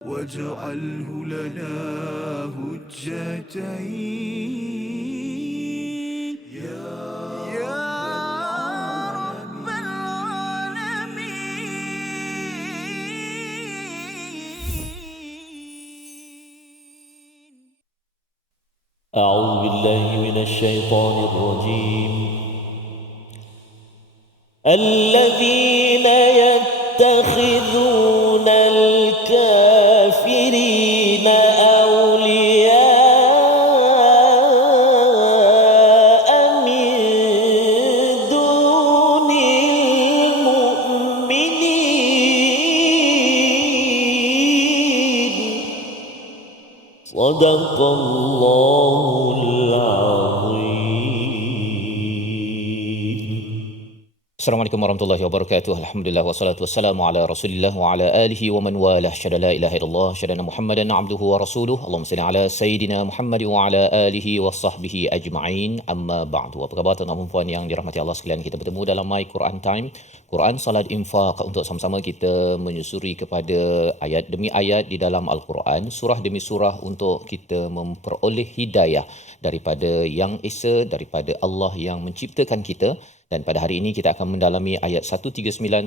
واجعله لنا هجتين يا رب العالمين. أعوذ بالله من الشيطان الرجيم. الذين يتخذون الكافرين أولياء من دون المؤمنين. صدق الله العظيم. Assalamualaikum warahmatullahi wabarakatuh. Alhamdulillah wassalatu wassalamu ala Rasulillah wa ala alihi wa man walah. Syada la ilaha illallah, syada Muhammadan abduhu wa rasuluh. Allahumma salli ala sayidina Muhammad wa ala alihi wa sahbihi ajma'in. Amma ba'du. Apa khabar tuan-tuan dan puan yang dirahmati Allah sekalian? Kita bertemu dalam My Quran Time, Quran Salat Infaq, untuk sama-sama kita menyusuri kepada ayat demi ayat di dalam Al-Quran, surah demi surah, untuk kita memperoleh hidayah daripada Yang Esa, daripada Allah yang menciptakan kita. Dan pada hari ini kita akan mendalami ayat 139-140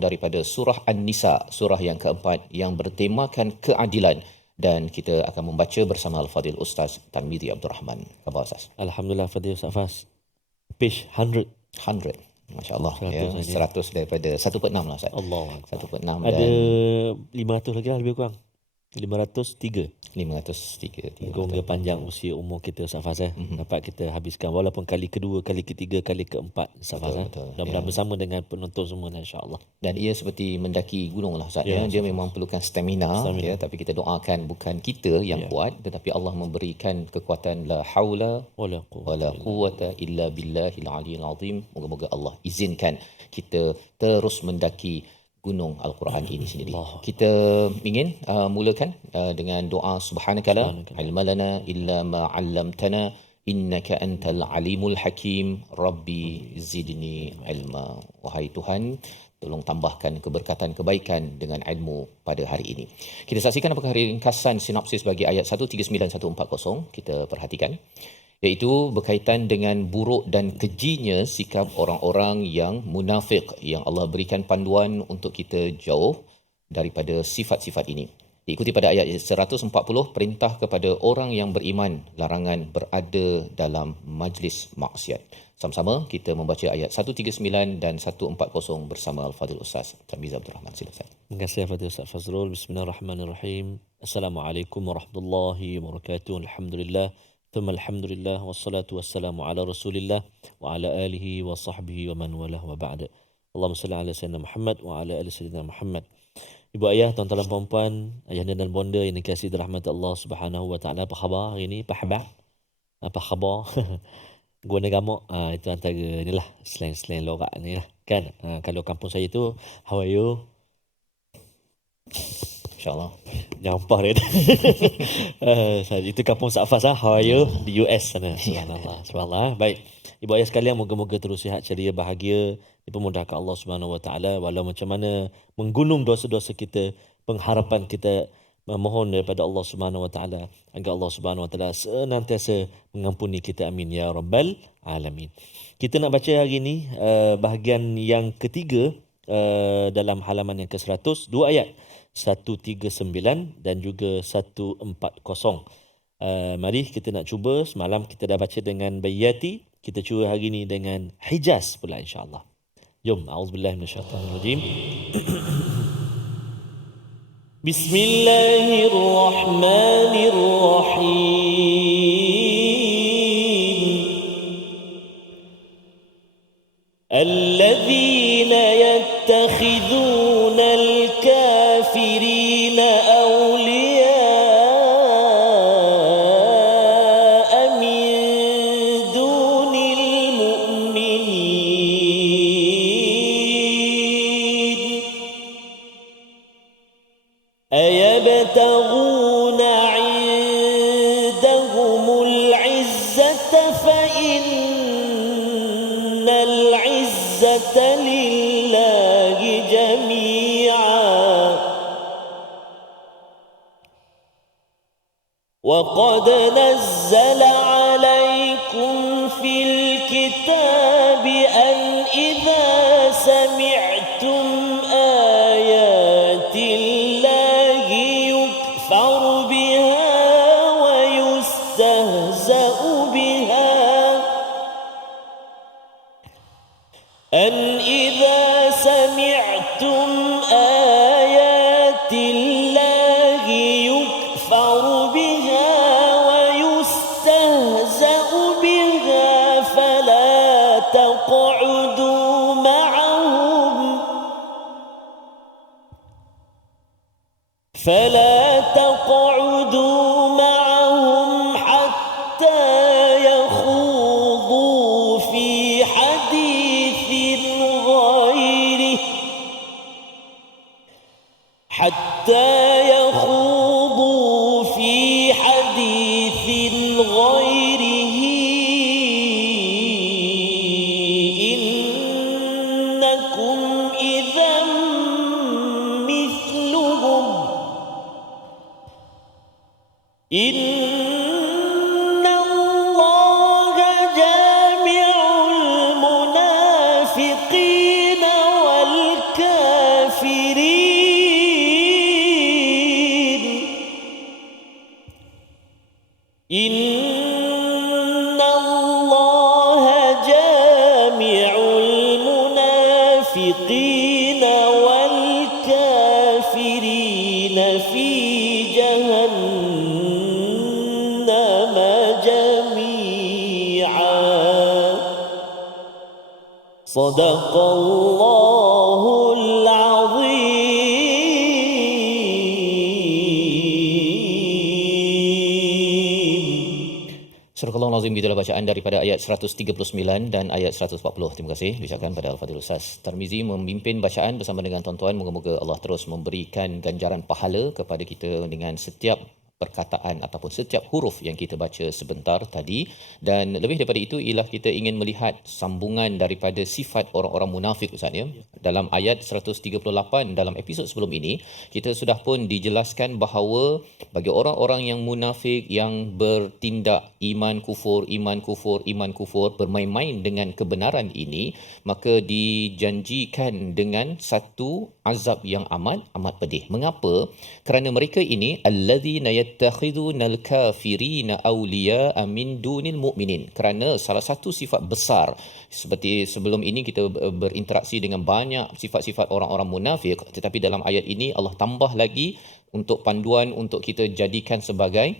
daripada surah An-Nisa, surah yang keempat yang bertemakan keadilan. Dan kita akan membaca bersama Al-Fadhil Ustaz Tarmizi Abdul Rahman. Khabar Ustaz? Alhamdulillah, Fadil Ustaz Fas. Page 100. 100. Masya Allah. 100 ya, 100 daripada 1/6 lah Ustaz. Allah. 1/6 Ada dan 500 lagi lah lebih kurang. 503. 503. Hingga panjang usia umur kita Ustaz Fas. Dapat kita habiskan walaupun kali kedua, kali ketiga, kali keempat Ustaz Fas. Betul. Mudah-mudahan bersama dengan penonton semua insya-Allah. Dan ia seperti mendaki gunung lah Ustaz. Ya, dia memang perlukan stamina. Ya, tapi kita doakan bukan kita yang kuat, tetapi Allah memberikan kekuatan. La haula wala quwwata illa billahil aliyil azim. Moga-moga Allah izinkan kita terus mendaki gunung Al-Quran ini sendiri. Kita ingin mulakan dengan doa subhanakala ilmalana illa ma 'allamtana innaka antal alimul hakim rabbi zidni ilma. Wahai Tuhan, tolong tambahkan keberkatan kebaikan dengan ilmu pada hari ini. Kita saksikan apakah ringkasan sinopsis bagi ayat 139-140. Kita perhatikan, iaitu berkaitan dengan buruk dan kejinya sikap orang-orang yang munafik, yang Allah berikan panduan untuk kita jauh daripada sifat-sifat ini. Diikuti pada ayat 140, perintah kepada orang yang beriman, larangan berada dalam majlis maksiat. Sama-sama kita membaca ayat 139 dan 140 bersama Al-Fadhil Ustaz Tarmizi Abdul Rahman. Silakan. Terima kasih Fadil Ustaz Fazrul. Bismillahirrahmanirrahim. Assalamualaikum warahmatullahi wabarakatuh. Alhamdulillah. Thumma alhamdulillah wassalatu wassalamu ala Rasulillah wa ala alihi wa sahbihi wa man walah wa ba'da. Allahumma salli ala sayyidina Muhammad wa ala ali sayyidina Muhammad. Ibu ayah, tuan-tuan dan puan-puan, ayahanda dan bonda yang dikasihi dirahmati Allah Subhanahu wa taala, apa khabar hari ini? Apa khabar? Gua negamak, itu antara inilah slang-slang lorak ni lah kan. Kalau kampung saya tu, how are you? InsyaAllah. Jangan lupa dia. Itu kampung Sa'fas lah. How are you? Di US sana. Subhanallah. Baik. Ibu ayah sekalian, moga-moga terus sihat, ceria, bahagia, dipermudahkan Allah Subhanahu Wa Taala. Walau macam mana menggunung dosa-dosa kita, pengharapan kita memohon daripada Allah Subhanahu Wa Taala agar Allah Subhanahu Wa Taala senantiasa mengampuni kita. Amin ya rabbal alamin. Kita nak baca hari ini bahagian yang ketiga dalam halaman yang ke-100, dua ayat 139 dan juga 140. Mari kita nak cuba. Semalam kita dah baca dengan Bayati, kita cuba hari ini dengan Hijaz pula insya-Allah. Jom, auzubillahi minasyaitanirrajim. Bismillahirrahmanirrahim. Alladzina yattakhiduna الكافرين أولياء من دون المؤمنين أيبتغون عندهم العزة فإن العزة لله جميعا وقد نزل عليكم في الكتاب أن إذا سمعتم آيات الله يكفر بها ويستهزأ بها أن إذا سمعتم آيات الله يكفر بها ويستهزأ بها فلا تقعدوا معهم حتى يخوضوا في حديث غيره إنكم إذا مثلهم إن الله جامع المنافقين والكافرين إن الله جامع المنافقين والكافرين في جهنم جميعا صدق الله العظيم. Surah Al-Azim, itulah bacaan daripada ayat 139 dan ayat 140. Terima kasih diucapkan pada Al-Fadhil Ustaz Tarmizi memimpin bacaan bersama dengan tuan-tuan. Moga-moga Allah terus memberikan ganjaran pahala kepada kita dengan setiap perkataan ataupun setiap huruf yang kita baca sebentar tadi. Dan lebih daripada itu ialah kita ingin melihat sambungan daripada sifat orang-orang munafik, Ustaz, ya. Dalam ayat 138 dalam episod sebelum ini, kita sudah pun dijelaskan bahawa bagi orang-orang yang munafik yang bertindak iman kufur, bermain-main dengan kebenaran ini, maka dijanjikan dengan satu azab yang amat pedih. Mengapa? Kerana mereka ini allazina yattakhidunal kafirina awliya'a min dunil mu'minin. Kerana salah satu sifat besar, seperti sebelum ini kita berinteraksi dengan banyak sifat-sifat orang-orang munafik, tetapi dalam ayat ini Allah tambah lagi untuk panduan untuk kita jadikan sebagai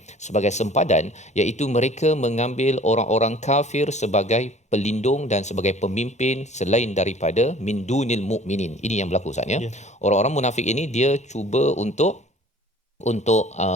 sempadan, iaitu mereka mengambil orang-orang kafir sebagai pelindung dan sebagai pemimpin selain daripada min dunil mu'minin. Ini yang berlaku, Ustaz, ya. Orang-orang munafik ini dia cuba untuk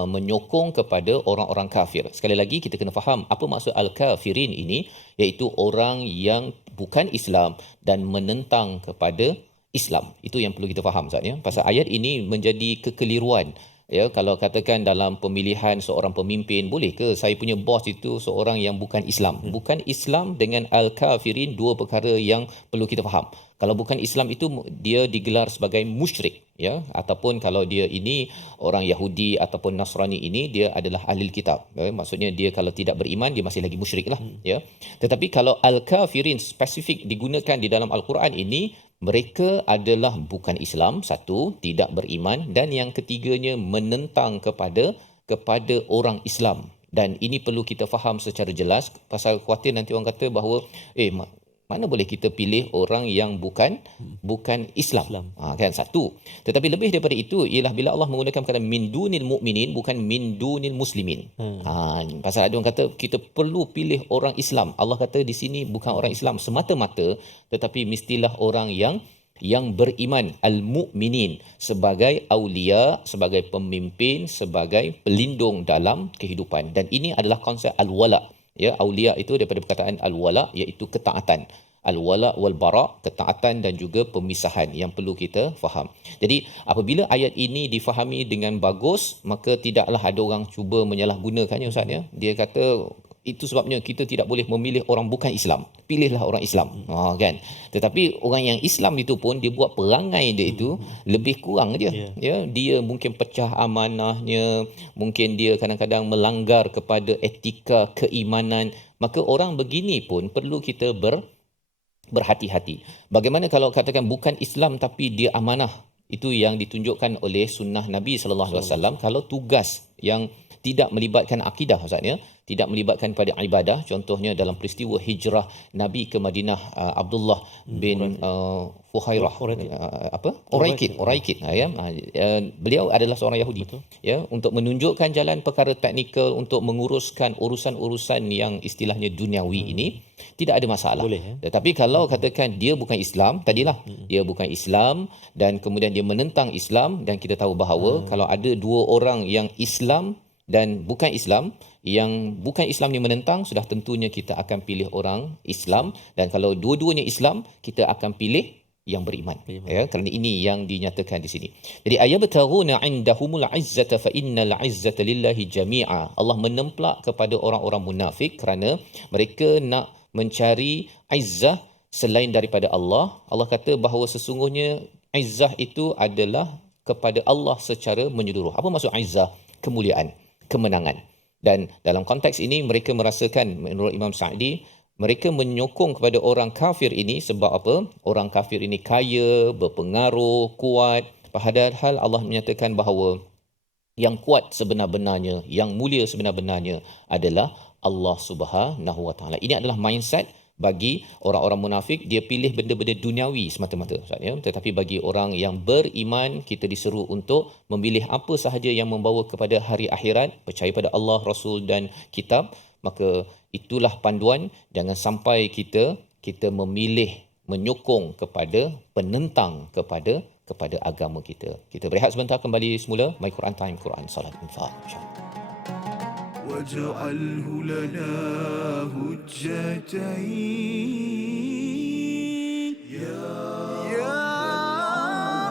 menyokong kepada orang-orang kafir. Sekali lagi kita kena faham apa maksud al-kafirin ini, iaitu orang yang bukan Islam dan menentang kepada Islam. Itu yang perlu kita faham, Ustaz, ya. Pasal ayat ini menjadi kekeliruan. Ya, kalau katakan dalam pemilihan seorang pemimpin, boleh ke saya punya bos itu seorang yang bukan Islam? Bukan Islam dengan al-kafirin dua perkara yang perlu kita faham. Kalau bukan Islam itu dia digelar sebagai musyrik, ya, ataupun kalau dia ini orang Yahudi ataupun Nasrani ini dia adalah ahli kitab. Ya, maksudnya dia kalau tidak beriman dia masih lagi musyriklah, ya. Tetapi kalau al-kafirin spesifik digunakan di dalam al-Quran ini, mereka adalah bukan Islam, satu, tidak beriman, dan yang ketiganya menentang kepada orang Islam. Dan ini perlu kita faham secara jelas, pasal khawatir nanti orang kata bahawa mana boleh kita pilih orang yang bukan Islam. Kan, satu. Tetapi lebih daripada itu ialah bila Allah menggunakan kata min dunil mu'minin, bukan min dunil muslimin. Pasal ada orang kata kita perlu pilih orang Islam. Allah kata di sini bukan orang Islam semata-mata, tetapi mestilah orang yang beriman, al-mu'minin, sebagai aulia, sebagai pemimpin, sebagai pelindung dalam kehidupan. Dan ini adalah konsep al-wala. Ya, aulia itu daripada perkataan al-wala, iaitu ketaatan. Al-wala wal bara, ketaatan dan juga pemisahan yang perlu kita faham. Jadi apabila ayat ini difahami dengan bagus, maka tidaklah ada orang cuba menyalahgunakannya, Ustaz, ya. Dia kata Itu sebabnya kita tidak boleh memilih orang bukan Islam. Pilihlah orang Islam. Kan. Tetapi orang yang Islam itu pun dia buat perangai dia itu lebih kurang dia. Ya, dia mungkin pecah amanahnya, mungkin dia kadang-kadang melanggar kepada etika keimanan. Maka orang begini pun perlu kita berhati-hati. Bagaimana kalau katakan bukan Islam tapi dia amanah? Itu yang ditunjukkan oleh sunnah Nabi sallallahu alaihi wasallam. Kalau tugas yang tidak melibatkan akidah, maksudnya tidak melibatkan pada ibadah, contohnya dalam peristiwa hijrah Nabi ke Madinah, Abdullah bin Fuhairah, Uraikid, ya. Beliau adalah seorang Yahudi. Ya, untuk menunjukkan jalan perkara teknikal, untuk menguruskan urusan-urusan yang istilahnya duniawi ini tidak ada masalah. Boleh, ya? Tetapi kalau katakan dia bukan Islam, tadilah dia bukan Islam dan kemudian dia menentang Islam, dan kita tahu bahawa kalau ada dua orang yang Islam dan bukan Islam, yang bukan Islam ni menentang, sudah tentunya kita akan pilih orang Islam, dan kalau dua-duanya Islam, kita akan pilih yang beriman. Ya, kerana ini yang dinyatakan di sini. Jadi ayabtaghuna indahumul izzata fa innal izzata lillahi jami'a. Allah menemplak kepada orang-orang munafik kerana mereka nak mencari izzah selain daripada Allah. Allah kata bahawa sesungguhnya izzah itu adalah kepada Allah secara menyeluruh. Apa maksud izzah? Kemuliaan, kemenangan. Dan dalam konteks ini mereka merasakan, menurut Imam Sa'di, mereka menyokong kepada orang kafir ini sebab apa? Orang kafir ini kaya, berpengaruh, kuat. Padahal Allah menyatakan bahawa yang kuat sebenar-benarnya, yang mulia sebenar-benarnya adalah Allah Subhanahu Wa Taala. Ini adalah mindset bagi orang-orang munafik. Dia pilih benda-benda duniawi semata-mata. Tetapi bagi orang yang beriman, kita diseru untuk memilih apa sahaja yang membawa kepada hari akhirat, percaya pada Allah, Rasul dan kitab. Maka itulah panduan. Jangan sampai kita memilih, menyokong kepada penentang kepada agama kita. Kita berehat sebentar, kembali semula My Quran Time, Quran Salat Infaq. واجعله لنا هجتين يا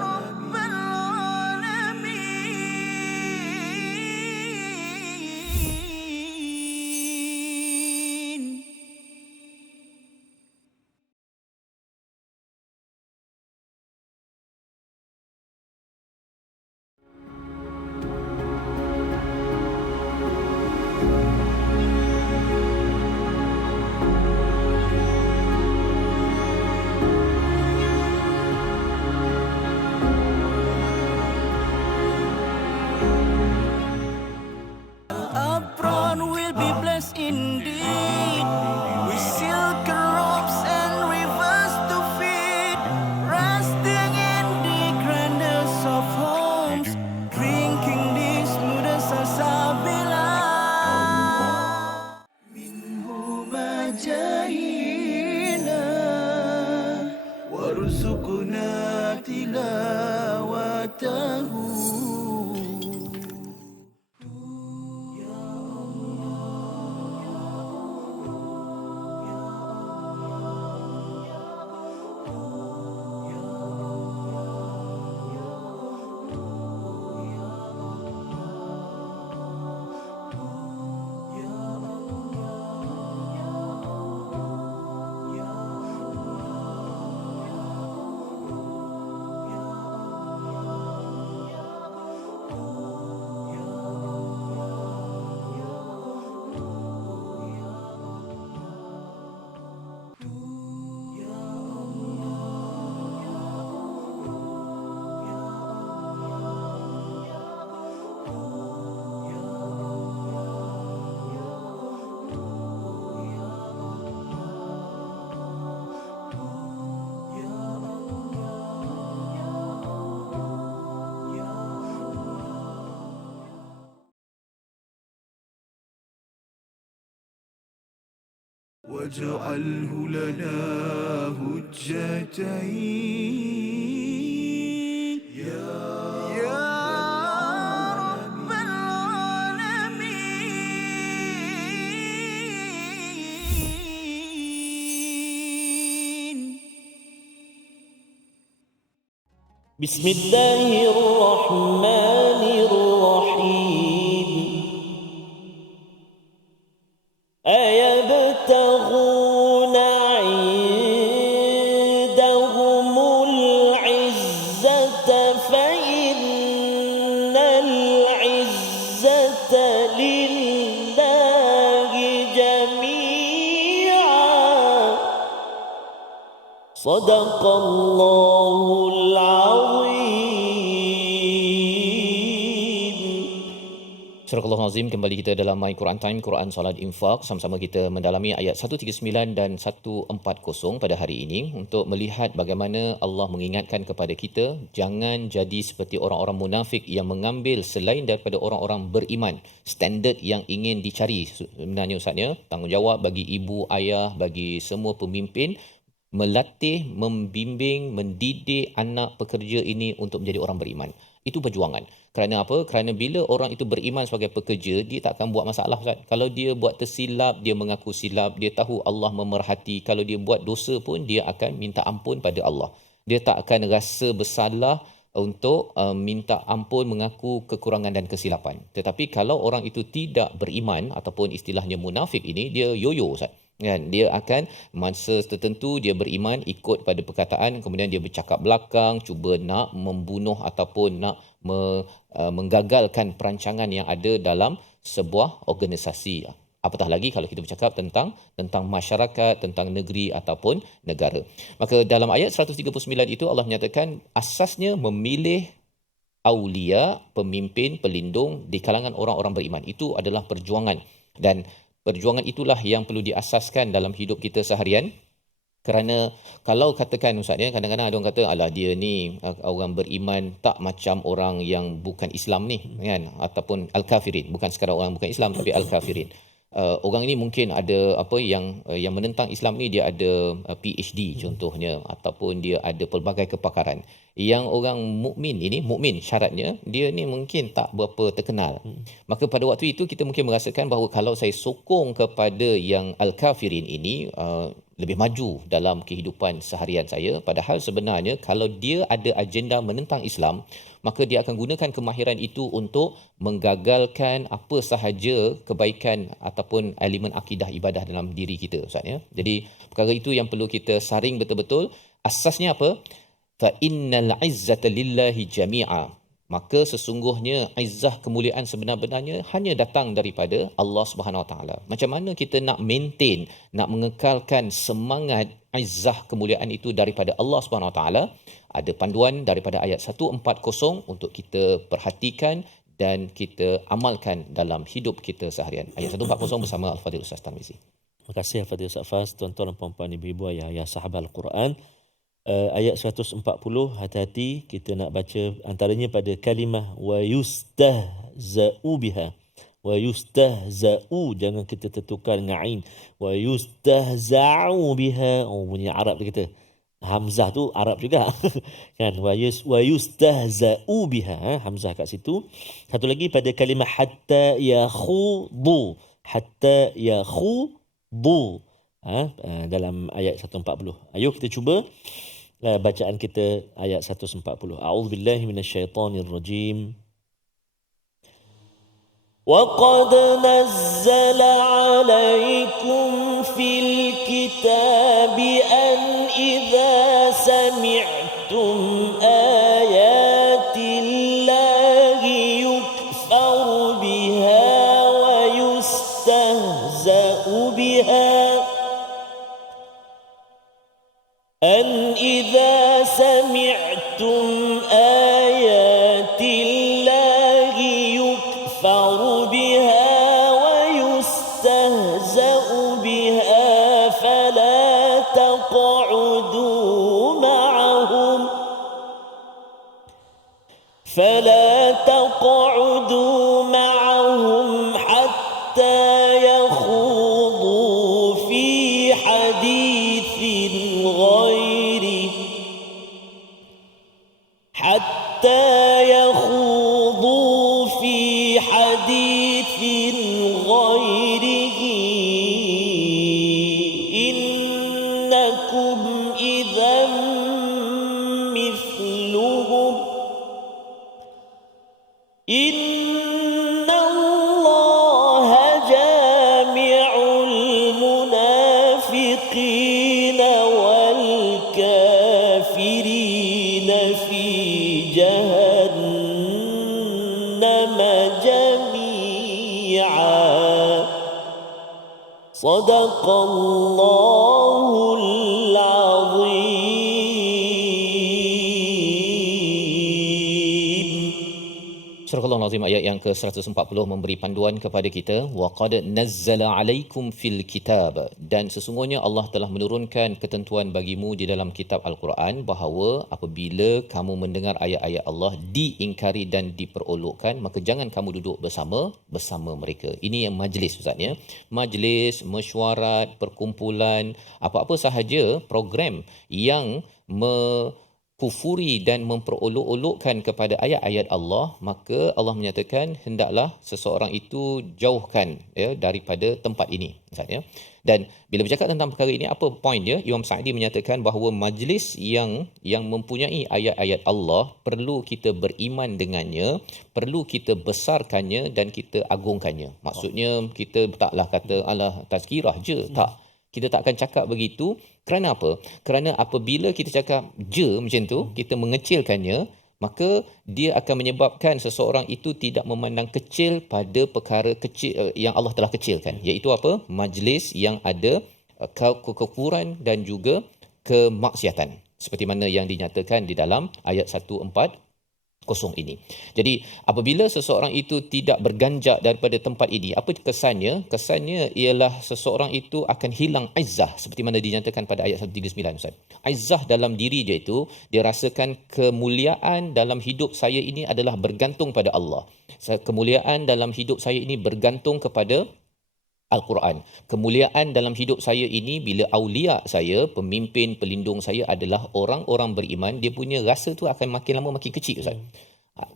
رب العالمين. Apron will be blessed indeed with silken robes and rivers to feed, resting in the grandest of homes, drinking the smoothest salsabila. Minhu majahina warzuqna tilawatahu. واجعله لنا هجتين يا رب العالمين. بسم الله الرحمن الرحيم. Sadaqallahul Azim. Surah Al-Azim, kembali kita dalam My Quran Time, Quran Salat Infak. Sama-sama kita mendalami ayat 139 dan 140 pada hari ini untuk melihat bagaimana Allah mengingatkan kepada kita jangan jadi seperti orang-orang munafik yang mengambil selain daripada orang-orang beriman standard yang ingin dicari. Sebenarnya Ustaznya, tanggungjawab bagi ibu, ayah, bagi semua pemimpin melatih, membimbing, mendidik anak pekerja ini untuk menjadi orang beriman. Itu perjuangan. Kerana apa? Kerana bila orang itu beriman sebagai pekerja, dia tak akan buat masalah kan. Kalau dia buat tersilap, dia mengaku silap, dia tahu Allah memerhati. Kalau dia buat dosa pun, dia akan minta ampun pada Allah. Dia tak akan rasa bersalah untuk minta ampun, mengaku kekurangan dan kesilapan. Tetapi kalau orang itu tidak beriman ataupun istilahnya munafik ini, dia yoyo Ustaz. Kan, dia akan masa tertentu dia beriman ikut pada perkataan, kemudian dia bercakap belakang, cuba nak membunuh ataupun nak menggagalkan perancangan yang ada dalam sebuah organisasi. Apatah lagi kalau kita bercakap tentang masyarakat, tentang negeri ataupun negara. Maka dalam ayat 139 itu Allah menyatakan asasnya memilih aulia, pemimpin, pelindung di kalangan orang-orang beriman. Itu adalah perjuangan, dan perjuangan itulah yang perlu diasaskan dalam hidup kita seharian. Kerana kalau katakan Ustaz ya, kadang-kadang ada orang kata alah dia ni orang beriman tak macam orang yang bukan Islam ni kan, ataupun al-kafirin, bukan sekadar orang bukan Islam tapi al-kafirin. Orang ini mungkin ada apa yang menentang Islam ni, dia ada PhD contohnya, ataupun dia ada pelbagai kepakaran. Yang orang mukmin ini, mukmin syaratnya dia ni mungkin tak berapa terkenal. Maka pada waktu itu kita mungkin merasakan bahawa kalau saya sokong kepada yang al-kafirin ini, lebih maju dalam kehidupan seharian saya. Padahal sebenarnya kalau dia ada agenda menentang Islam, maka dia akan gunakan kemahiran itu untuk menggagalkan apa sahaja kebaikan ataupun elemen akidah ibadah dalam diri kita Ustaz ya. Jadi perkara itu yang perlu kita saring betul-betul. Asasnya apa? Fa innal izzata lillahi jami'a. Maka sesungguhnya izzah, kemuliaan sebenar-benarnya hanya datang daripada Allah Subhanahu Wa Taala. Macam mana kita nak maintain, nak mengekalkan semangat izzah kemuliaan itu daripada Allah Subhanahu Wa Taala? Ada panduan daripada ayat 140 untuk kita perhatikan dan kita amalkan dalam hidup kita seharian. Ayat 140 bersama Al-Fadhil Ustaz Tarmizi. Terima kasih Al-Fadhil Ustaz Faz, tuan-tuan dan puan-puan, ibu-ibu, ayah-ayah sahabat Al-Quran. Ayat 140, hati-hati kita nak baca antaranya pada kalimah wa yustahza'u biha. Wa yustahza'u, jangan kita tertukar dengan ain. Wa yustahza'u biha. Oh, bunyi Arab kita. Hamzah tu Arab juga. Kan, wa yustahza'u biha, hamzah kat situ. Satu lagi pada kalimah hatta yakhudu. Hatta yakhudu. Dalam ayat 140. Ayo kita cuba bacaan kita ayat 140. A'udzubillahi minasyaitonirrajim. Wa qad nazzala 'alaykum fil kitabi an idza sami'tum ayati llahi yukfaru biha wa yustahza'u biha. أن إذا سمعتم آيات الله يكفر بها ويستهزأ بها فلا تقعدوا معهم حتى يخوضوا في حديث غيره إنكم إذا مثلهم إن الله جامع المنافقين والكافرين في جهنم جميعا صدق الله العظيم. Astagfirullahalazim, ayat yang ke-140 memberi panduan kepada kita, wa qad nazzala alaikum fil kitab, dan sesungguhnya Allah telah menurunkan ketentuan bagimu di dalam kitab Al-Quran bahawa apabila kamu mendengar ayat-ayat Allah diingkari dan diperolokkan, maka jangan kamu duduk bersama mereka. Ini yang majlis, Ustaz ya. Majlis, mesyuarat, perkumpulan, apa-apa sahaja program yang kufuri dan memperolok-olokkan kepada ayat-ayat Allah, maka Allah menyatakan hendaklah seseorang itu jauhkan ya daripada tempat ini, Ustaz ya. Dan bila bercakap tentang perkara ini, apa point dia? Imam Sa'di menyatakan bahawa majlis yang mempunyai ayat-ayat Allah perlu kita beriman dengannya, perlu kita besarkannya dan kita agungkannya. Maksudnya kita taklah kata alah tazkirah je, tak. Kita tak akan cakap begitu. Kerana apa? Kerana apabila kita cakap je macam tu, kita mengecilkannya, maka dia akan menyebabkan seseorang itu tidak memandang kecil pada perkara kecil yang Allah telah kecilkan. Iaitu apa? Majlis yang ada kekufuran dan juga kemaksiatan. Seperti mana yang dinyatakan di dalam ayat 140 ini. Jadi apabila seseorang itu tidak berganjak daripada tempat ini, apa kesannya? Kesannya ialah seseorang itu akan hilang izzah, seperti mana dinyatakan pada ayat 139, Ustaz. Izzah dalam diri dia itu, dia rasakan kemuliaan dalam hidup saya ini adalah bergantung pada Allah. Kemuliaan dalam hidup saya ini bergantung kepada Al-Quran. Kemuliaan dalam hidup saya ini bila aulia saya, pemimpin, pelindung saya adalah orang-orang beriman, dia punya rasa tu akan makin lama makin kecil, Ustaz.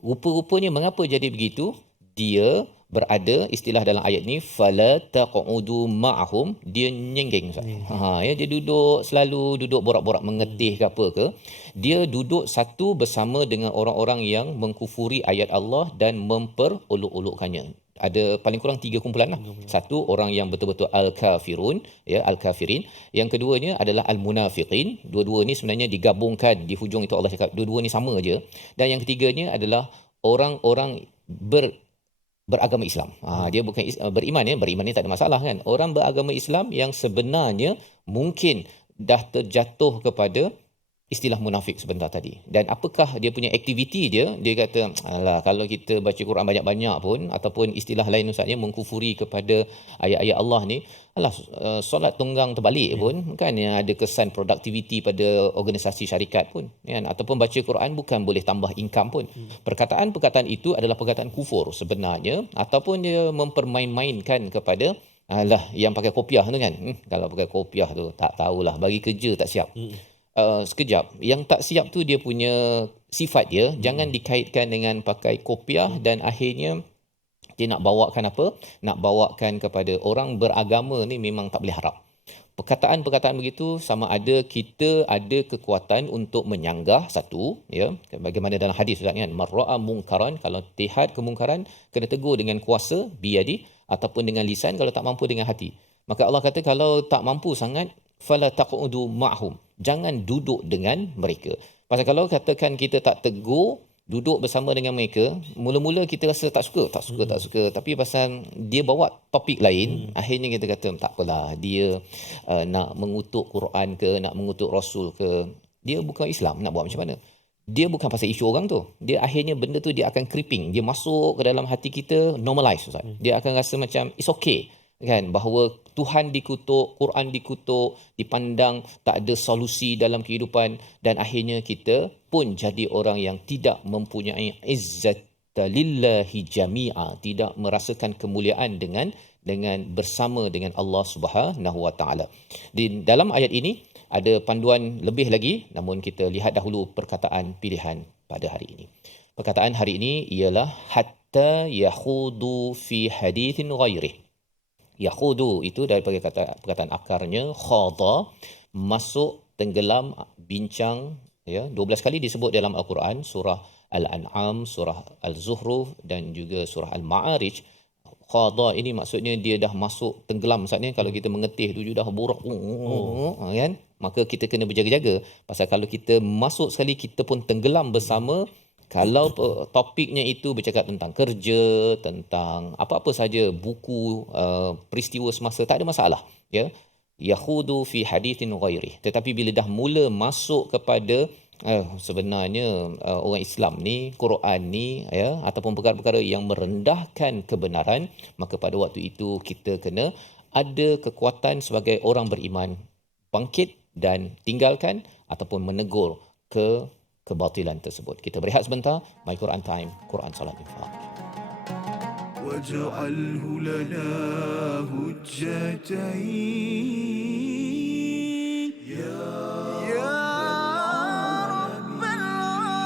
Rupa-rupanya mengapa jadi begitu? Dia berada, istilah dalam ayat ni, fala taqudu ma'ahum, dia nyenggeng, Ustaz. Ya, dia selalu duduk borak-borak mengetih ke apa ke. Dia duduk satu bersama dengan orang-orang yang mengkufuri ayat Allah dan memperolok-olokkannya. Ada paling kurang 3 kumpulan lah. Satu, orang yang betul-betul al-kafirun, ya, al-kafirin. Yang keduanya adalah al-munafiqin. Dua-dua ni sebenarnya digabungkan di hujung itu, Allah cakap dua-dua ni sama aja. Dan yang ketiganya adalah orang-orang beragama Islam. Dia bukan beriman ya, beriman ni tak ada masalah kan. Orang beragama Islam yang sebenarnya mungkin dah terjatuh kepada istilah munafik sebentar tadi. Dan apakah dia punya aktiviti dia? Dia kata, alah, kalau kita baca Quran banyak-banyak pun, ataupun istilah lain Ustaznya mengkufuri kepada ayat-ayat Allah ni, alah, solat tunggang terbalik pun kan ada kesan produktiviti pada organisasi syarikat pun kan, ataupun baca Quran bukan boleh tambah income pun. Perkataan-perkataan itu adalah perkataan kufur sebenarnya, ataupun dia mempermain-mainkan kepada alah yang pakai kopiah tu kan. Kalau pakai kopiah tu tak tahulah, bagi kerja tak siap. Sekejap, yang tak siap tu dia punya sifat dia, jangan dikaitkan dengan pakai kopiah dan akhirnya dia nak bawakan apa? Nak bawakan kepada orang beragama ni memang tak boleh harap. Perkataan-perkataan begitu sama ada kita ada kekuatan untuk menyanggah, satu ya, bagaimana dalam hadis Ustaz kan, marra'a mungkaran, kalau lihat kemungkaran kena tegur dengan kuasa biyadi ataupun dengan lisan, kalau tak mampu dengan hati. Maka Allah kata kalau tak mampu sangat, fala taqudu ma'hum, jangan duduk dengan mereka. Pasal kalau katakan kita tak tegur, duduk bersama dengan mereka, mula-mula kita rasa tak suka, tapi pasal dia bawa topik lain, akhirnya kita kata tak apalah, dia nak mengutuk Quran ke, nak mengutuk Rasul ke, dia bukan Islam, nak buat macam mana? Dia bukan pasal isu orang tu, dia akhirnya benda tu dia akan creeping, dia masuk ke dalam hati kita, normalize, Ustaz. Dia akan rasa macam it's okay kan, bahawa Tuhan dikutuk, Quran dikutuk, dipandang tak ada solusi dalam kehidupan, dan akhirnya kita pun jadi orang yang tidak mempunyai izzat lillahi jami'a, tidak merasakan kemuliaan dengan bersama dengan Allah Subhanahu wa taala. Di dalam ayat ini ada panduan lebih lagi, namun kita lihat dahulu perkataan pilihan pada hari ini. Perkataan hari ini ialah hatta yakhudu fi hadithin ghairih. Yakhudu itu daripada perkataan akarnya khada, masuk, tenggelam, bincang, ya, 12 kali disebut dalam Al-Quran, surah Al-An'am, surah Al-Zuhruf dan juga surah Al-Ma'arij. Khada ini maksudnya dia dah masuk tenggelam. Maksudnya kalau kita mengetih tu dah borak kan, maka kita kena berjaga-jaga. Pasal kalau kita masuk sekali kita pun tenggelam bersama. Kalau topiknya itu bercakap tentang kerja, tentang apa-apa saja, buku, peristiwa semasa, tak ada masalah, ya. Yakhudu fi hadithin ghairi. Tetapi bila dah mula masuk kepada Sebenarnya orang Islam ni, Quran ni ya, ataupun perkara-perkara yang merendahkan kebenaran, maka pada waktu itu kita kena ada kekuatan sebagai orang beriman bangkit dan tinggalkan ataupun menegur kebatilan tersebut. Kita berehat sebentar. My Quran Time, Quran Salat Infaq. واجعله لنا هجتين يا رب العالمين.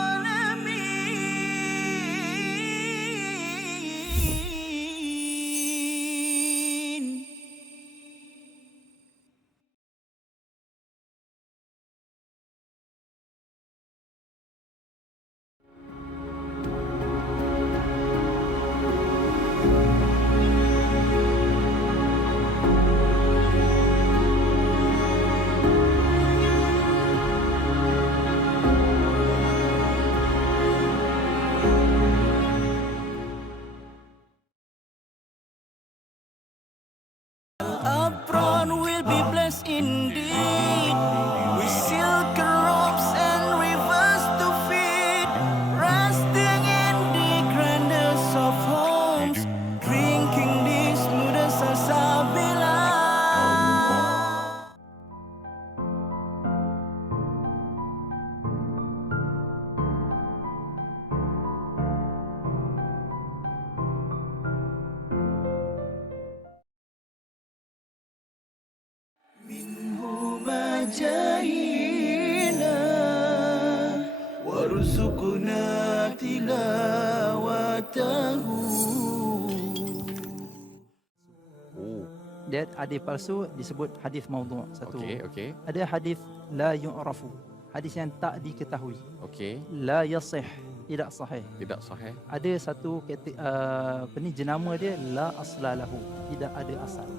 Apron will be blessed indeed with silk robes and rivers to feed, resting in the grandest of homes, drinking the smoothest salsabila. جاهنا وارزقنا تلاوته. Dia hadis palsu disebut hadis maudhu' satu. Okey. Ada hadis la yu'rafu, hadis yang tak diketahui. Okey. La yasih, tidak sahih. Tidak sahih. Ada satu jenama dia la aslalahu, tidak ada asal.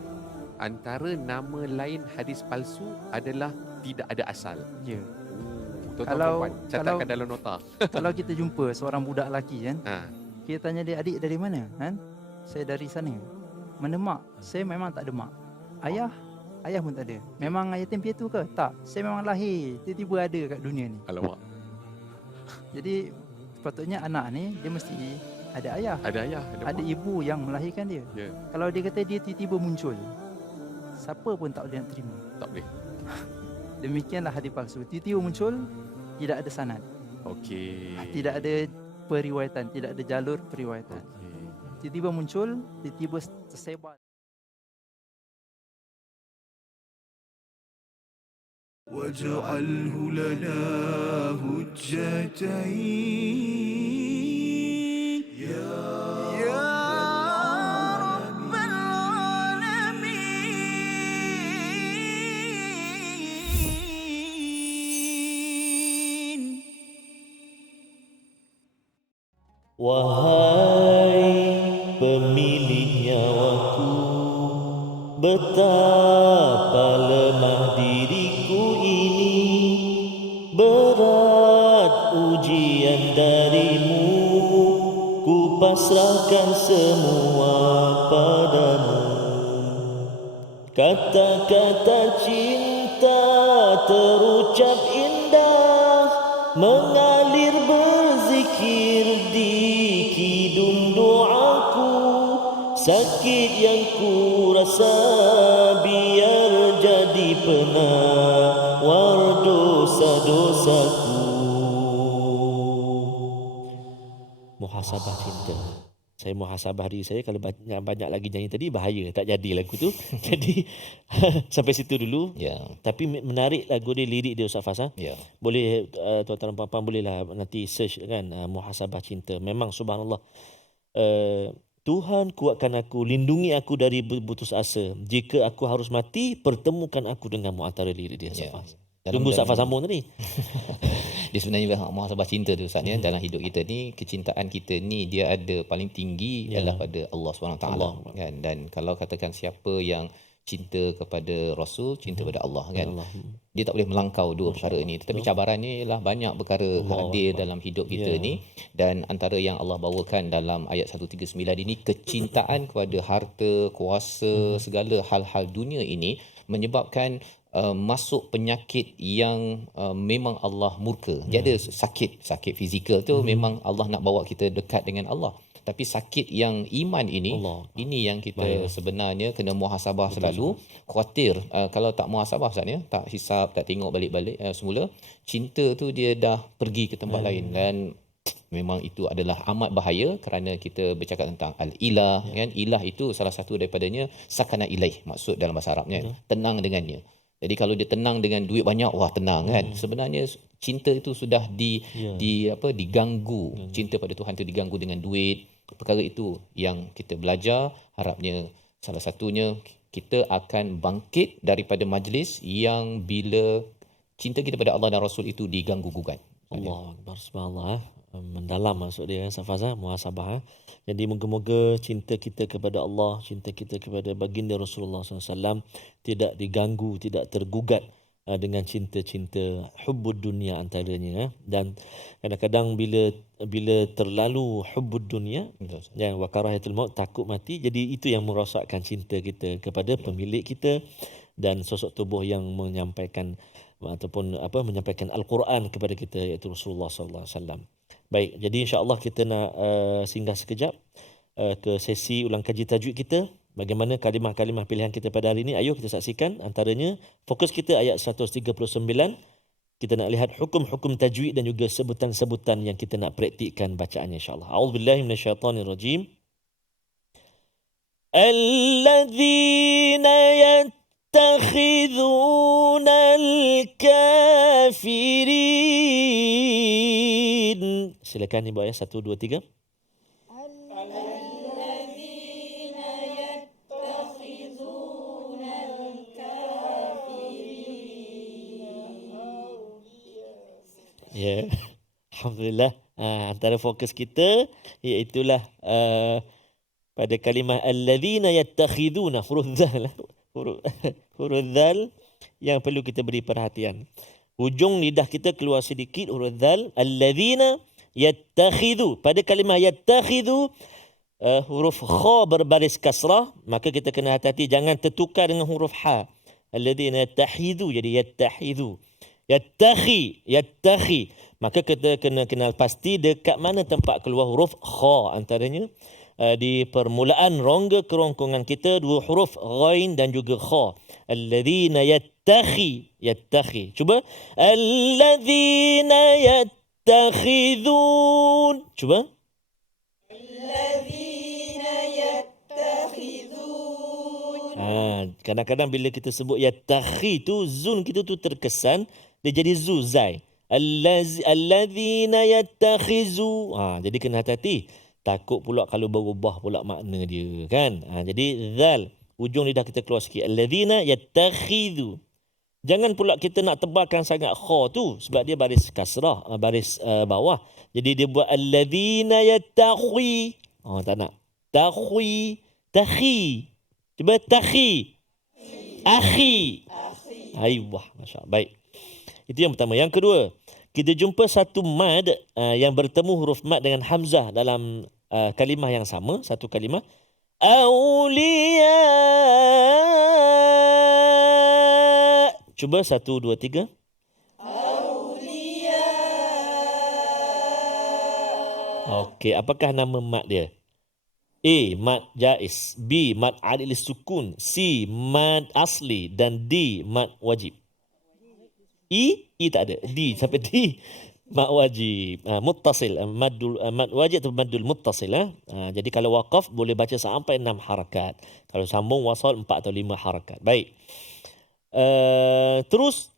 Antara nama lain hadis palsu adalah tidak ada asal. Ya. Tuan-tuan Kalau- puan, catatkan dalam nota. Kalau kita jumpa seorang budak lelaki kan, kita tanya dia, adik dari mana? Kan? Saya dari sana. Mana mak? Saya memang tak ada mak. Ayah pun tak ada. Memang yatim piatu ke? Tak. Saya memang lahir, tiba-tiba ada kat dunia ni. Alamak. Jadi sepatutnya anak ni dia mesti ada ayah, Ada ayah, ada mak. ibu yang melahirkan dia. Ya, Kalau dia kata dia tiba-tiba muncul, siapa pun tak boleh nak terima. tak boleh. Demikianlah hadis palsu. Tiba-tiba muncul, tidak ada sanad, Okey. tidak ada periwayatan, tidak ada jalur periwayatan. Okey. Tiba-tiba muncul, tiba-tiba tersebar. واجعله لنا هجتين يا رب العالمين. Wahai pemilik nyawaku, betapa lemah diriku ini, berat ujian darimu, ku pasrahkan semua padamu. Kata-kata cinta terucap indah, mengalir berzikir di kidung doaku. Sakit yang ku rasa biar jadi penawar dosa-dosaku. Muhasabah cinta. Saya muhasabah diri saya, kalau banyak lagi nyanyi tadi bahaya, tak jadi lagu tu. Jadi sampai situ dulu. Ya. Tapi menarik lagu dia, lirik dia Ustaz Fas. Ya. Boleh tuan-tuan dan puan-puan bolehlah nanti search kan, muhasabah cinta. Memang subhanallah. Tuhan kuatkan aku, lindungi aku dari berputus asa. Jika aku harus mati, pertemukan aku denganmu, antara lirik dia Ustaz Fas. Tunggu Ustaz Fas sambung tadi. Dia sebenarnya muhasabah cinta tu Ustaz ya. Dalam hidup kita ni, kecintaan kita ni dia ada paling tinggi adalah pada Allah SWT kan. Dan kalau katakan siapa yang cinta kepada Rasul, cinta kepada Allah kan. Dia tak boleh melangkau dua perkara ini. Tetapi cabaran ni ialah banyak perkara hadir dalam hidup kita ni, dan antara yang Allah bawakan dalam ayat 139 ini, kecintaan kepada harta, kuasa, segala hal-hal dunia ini menyebabkan masuk penyakit yang memang Allah murka. Dia ada sakit fizikal tu memang Allah nak bawa kita dekat dengan Allah. Tapi sakit yang iman ini, ini yang kita sebenarnya kena muhasabah selalu. Khawatir kalau tak muhasabah Ustaz ya, tak hisap, tak tengok balik-balik semula, cinta tu dia dah pergi ke tempat lain, dan memang itu adalah amat bahaya kerana kita bercakap tentang al-ilah kan. Ilah itu salah satu daripadanya sakana ilaih, maksud dalam bahasa Arabnya tenang dengannya. Jadi kalau dia tenang dengan duit banyak, wah tenang kan. Sebenarnya cinta itu sudah diganggu. Cinta pada Tuhan itu diganggu dengan duit. Perkara itu yang kita belajar. Harapnya salah satunya kita akan bangkit daripada majlis yang bila cinta kita pada Allah dan Rasul itu diganggu gugat. Allah Akbar, subhanallah. Mendalam maksud dia Safaz, muhasabah. Jadi moga-moga cinta kita kepada Allah, cinta kita kepada baginda Rasulullah SAW tidak diganggu, tidak tergugat dengan cinta-cinta hubbud dunia antaranya. Dan kadang-kadang bila terlalu hubbud dunia, yang wa karahatul maut, takut mati, jadi itu yang merosakkan cinta kita kepada pemilik kita dan sosok tubuh yang menyampaikan ataupun menyampaikan Al-Quran kepada kita, iaitu Rasulullah SAW. Baik, jadi insya-Allah kita nak singgah sekejap ke sesi ulang kaji tajwid kita. Bagaimana kalimah-kalimah pilihan kita pada hari ini? Ayuh kita saksikan. Antaranya fokus kita ayat 139. Kita nak lihat hukum-hukum tajwid dan juga sebutan-sebutan yang kita nak praktikkan bacaannya insya-Allah. A'udzubillahi minasyaitonirrajim. Alladzina يتخذون الكافرين. Silakan Ibu Ayah 1, 2, 3. Ya, alhamdulillah. Antara fokus kita iaitulah pada kalimah alladzina yattakhiduna, huruf dzal. Huruf dzal yang perlu kita beri perhatian. Hujung lidah kita keluar sedikit huruf dzal. Alladzina yattakhidhu. Pada kalimah yattakhidhu huruf kha berbaris kasrah, maka kita kena hati-hati jangan tertukar dengan huruf ha. Alladzina yattakhidhu jadi yattakhidhu. Yattakhi. Maka kita kena kenal pasti dekat mana tempat keluar huruf kha antaranya. Di permulaan rongga kerongkongan kita dua huruf ghain dan juga kha. Alladzina yattakhidun. Cuba. Alladzina yattakhidun. Cuba. Alladzina yattakhidun. Kadang-kadang bila kita sebut yattakhi tu, zun kita tu terkesan, dia jadi zu, zai. Alladzina yattakhizu. Jadi kena hati-hati. Takut pula kalau berubah pula makna dia kan. Jadi zal, ujung lidah kita keluar sikit. Alladzina yattakhidhu. Jangan pula kita nak tebalkan sangat kha tu sebab dia baris kasrah, baris bawah. Jadi dia buat alladzina yattakhi. Tak nak. Takhi. Cuba takhi. Akhi. Aiwah, masya-Allah. Baik. Itu yang pertama. Yang kedua, kita jumpa satu mad yang bertemu huruf mad dengan hamzah dalam kalimah yang sama, satu kalimah. Auliya. Cuba 1, 2, 3. Auliya. Okey, apakah nama mad dia? A. Mad jaiz. B. Mad adil sukun. C. Mad asli. Dan D. Mad wajib. E tak ada. D sampai D mad wajib. Muttasil, mad wajib atau madul muttasil. Jadi kalau waqaf boleh baca sampai 6 harakat. Kalau sambung wasal 4 atau 5 harakat. Baik. Terus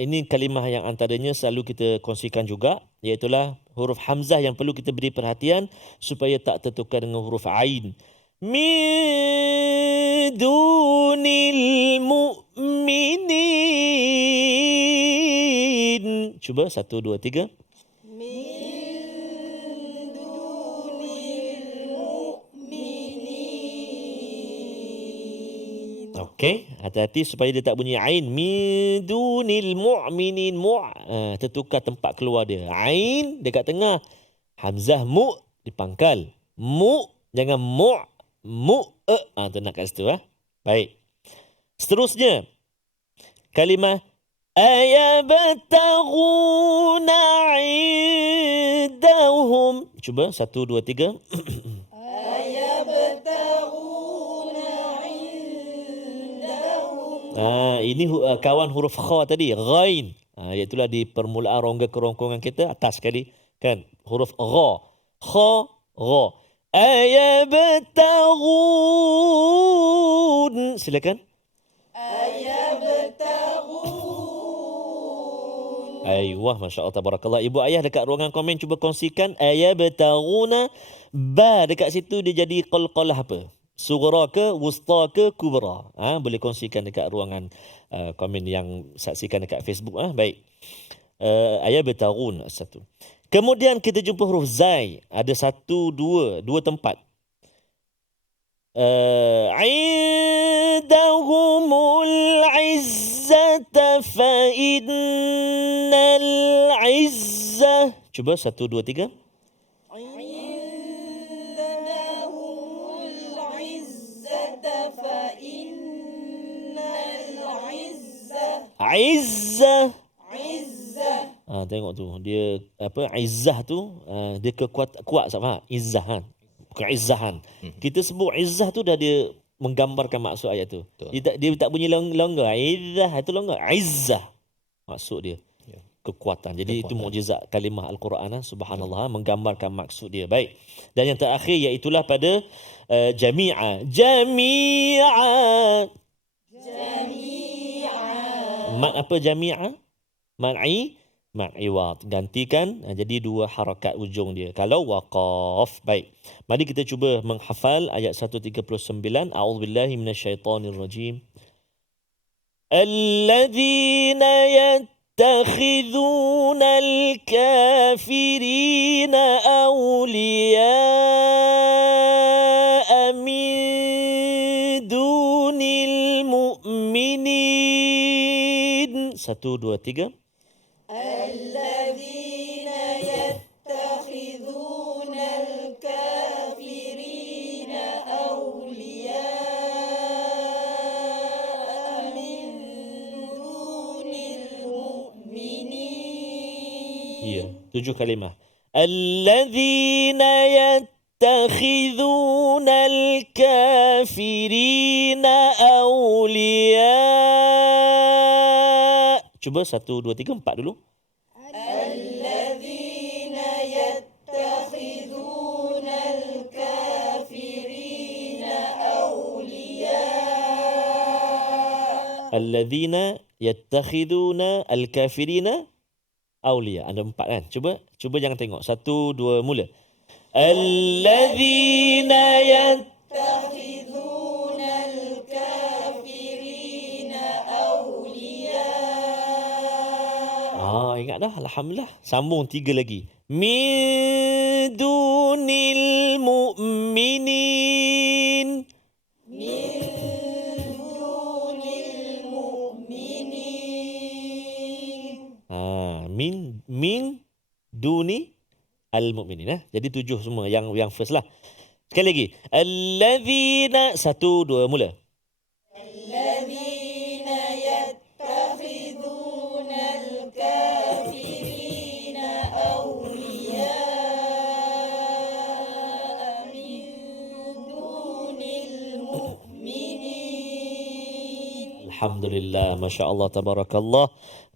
ini kalimah yang antaranya selalu kita kongsikan juga, iaitulah huruf hamzah yang perlu kita beri perhatian supaya tak tertukar dengan huruf ain. Min dunil mu'minin. Cuba 1, 2, 3. Min dunil mu'minin. Okey, hati-hati supaya dia tak bunyi ain. Min dunil mu'minin. Tertukar tempat keluar dia. Ain dekat tengah. Hamzah mu dipangkal. Mu jangan mu'. Tu nak kat situ. Baik. Seterusnya, kalimah ayabtaghuna indahum. Cuba 1 2 3. Ini kawan huruf kha tadi, ghain. Iaitulah di permulaan rongga kerongkongan kita atas sekali kan, huruf gha. Kha, gha. Ayabtaghun. Silakan. Ayuh, Masya Allah, tabarakallah. Ibu ayah dekat ruangan komen cuba kongsikan ayabtaghuna. Ba dekat situ dia jadi qalqalah apa? Sughra ke, wusta ke, kubra. Boleh kongsikan dekat ruangan komen yang saksikan dekat Facebook. Baik. Ayabtaghun satu. Kemudian kita jumpa huruf zai. Ada 1, 2 tempat. Indahumul izzata fa innal izzah. Cuba 1 2 3. Izzah. Tengok tu dia apa, izzah tu dia kuat sama izzah keizzahan. Kita sebut izzah tu dah dia menggambarkan maksud ayat tu. Dia tak bunyi longgar. Izzah itu longgar. Izzah maksud dia kekuatan. Jadi itu mukjizat kalimah Al-Quran, subhanallah, menggambarkan maksud dia. Baik. Dan yang terakhir iaitulah pada jami'a. Mak apa jami'a? Ma'iwat. Gantikan jadi 2 harakat ujung dia. Kalau waqaf. Baik. Mari kita cuba menghafal ayat 139. A'udzubillahi minasyaitonirrajim. Alladzina yattakhidhuna al-kafirina awliya'a min dunil mu'minin. 1 2 3. Ya, 7 kalimah. Alladzina yattakhidhuna al-kafirina awliya. Cuba 1 2 3 4 dulu. Alladzina yattakhidhuna al-kafirina awliya. Alladzina yattakhidhuna al-kafirina awliya. Ada 4 kan? Cuba jangan tengok. 1 2 mula. Alladzina yattakhidhuna al-kafirina awliya. Ingat dah. Alhamdulillah. Sambung 3 lagi. Min dunil mu'minin. Min duni al-mu'minin. Jadi 7 semua yang first lah. Sekali lagi. Alladzina 1 2 mula. Alladzina yattakhidhuna al-kafirina awliya min dunil mu'minin. Alhamdulillah, Masya Allah, tabarakallah.